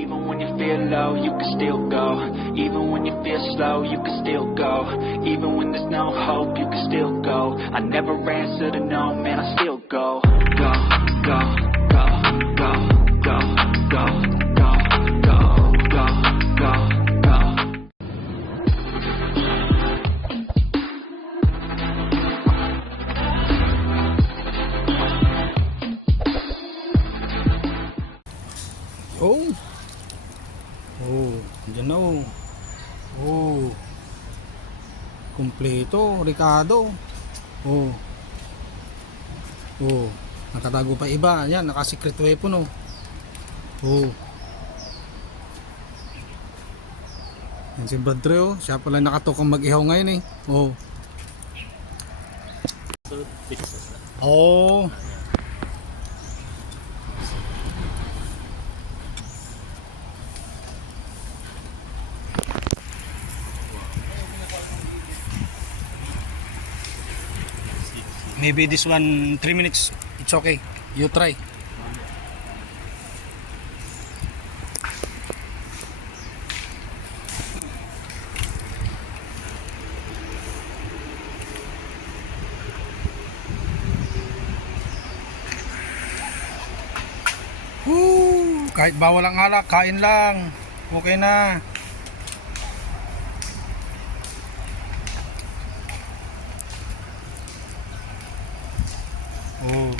Even when you feel low, you can still go. Even when you feel slow, you can still go. Even when there's no hope, you can still go. I never answer to no, man, I still go. Go, go, go, go, go, go, go, go, go, go, go. Oh. Oh, dyan na oh. Oh. Kumpleto, Ricardo. Oh. Oh, nakatago pa iba. Yan, naka-secret weapon oh. Oh. Yan si Brad Trey oh. Siya pala nakatukang mag-ihaw ngayon eh. Oh. Oh. Maybe this one 3 minutes. It's okay. You try. Woo! Kahit bawal ang alak, kain lang. Okay na. Oh.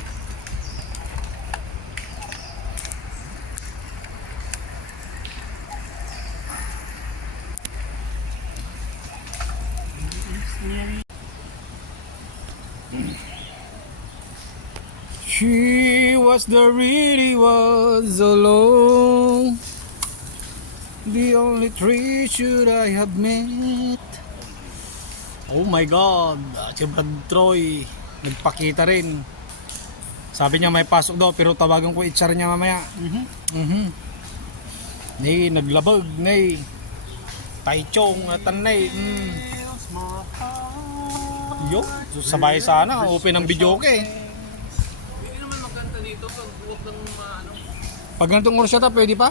She was really was alone. The only treasure I have met. Oh my God, si Brad Troy nagpakita rin. Sabi niya may pasok daw pero tawagan ko HR niya mamaya. Nay, naglabag, nay. Taichong, tanay. Yo, sabay sana, open ang video okay. Hindi naman maganda dito pag huwag ng ano. Pag ganitong oras yata, pwede pa?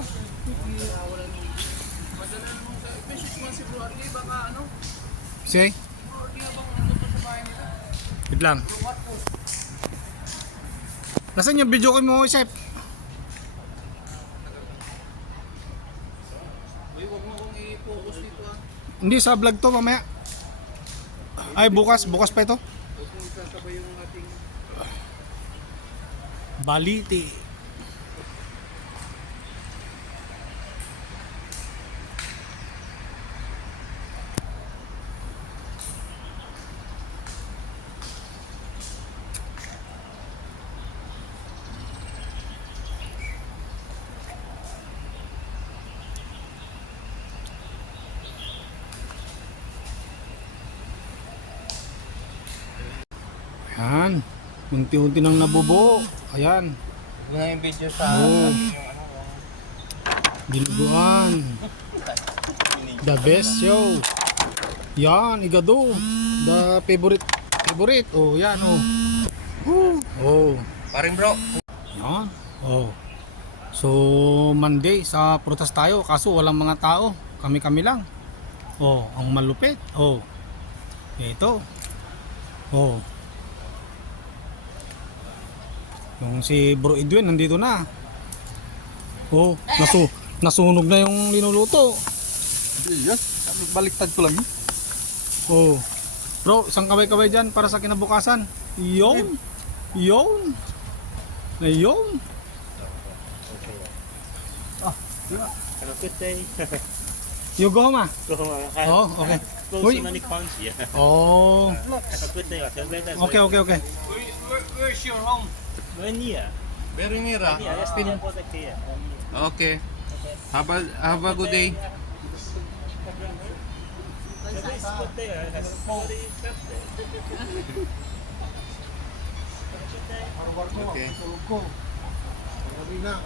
Madala naman sa message man si Bro Arlie, baka ano. Say? Bro Arlie abang nandun sa bahay nila. Wait lang. Nasaan yung video ko mo, Chef? Uy, huwag mo kong i-focus dito ah. Hindi, sa vlog to mamaya. Ay, bukas pa ito. Huwag mong isasabay yung ating Baliti. Ayan, unti-unti nang nabubuo. Ayan. Huwag na yung video sa Oh. Dinuguan. The best show. Yan, igado. The favorite. Oh, yan oh. Oh. Paring bro. Yan. Oh. So, Monday sa prutas tayo kaso walang mga tao. Kami-kami lang. Oh, ang malupit. Oh. Ito. Oh. Yung si Bro Edwin nandito na. Oh, nasunog na yung linuluto. Yes, baliktad ko lang yun. Oh. Bro, isang kaway-kaway dyan para sa kinabukasan. Yun. Yun. Ayun. Have a good day. You go home ah? Go home. Oh, okay. Close Uy. so many pounds. Yeah. Oh. Have a good day. I'll tell you later. Okay. Where's your home? When yeah. Very near ah. Yeah, just still for the day. Okay. Have a good day. The best good day. Has already kept it. Okay. Tulog ko. Pagabi na.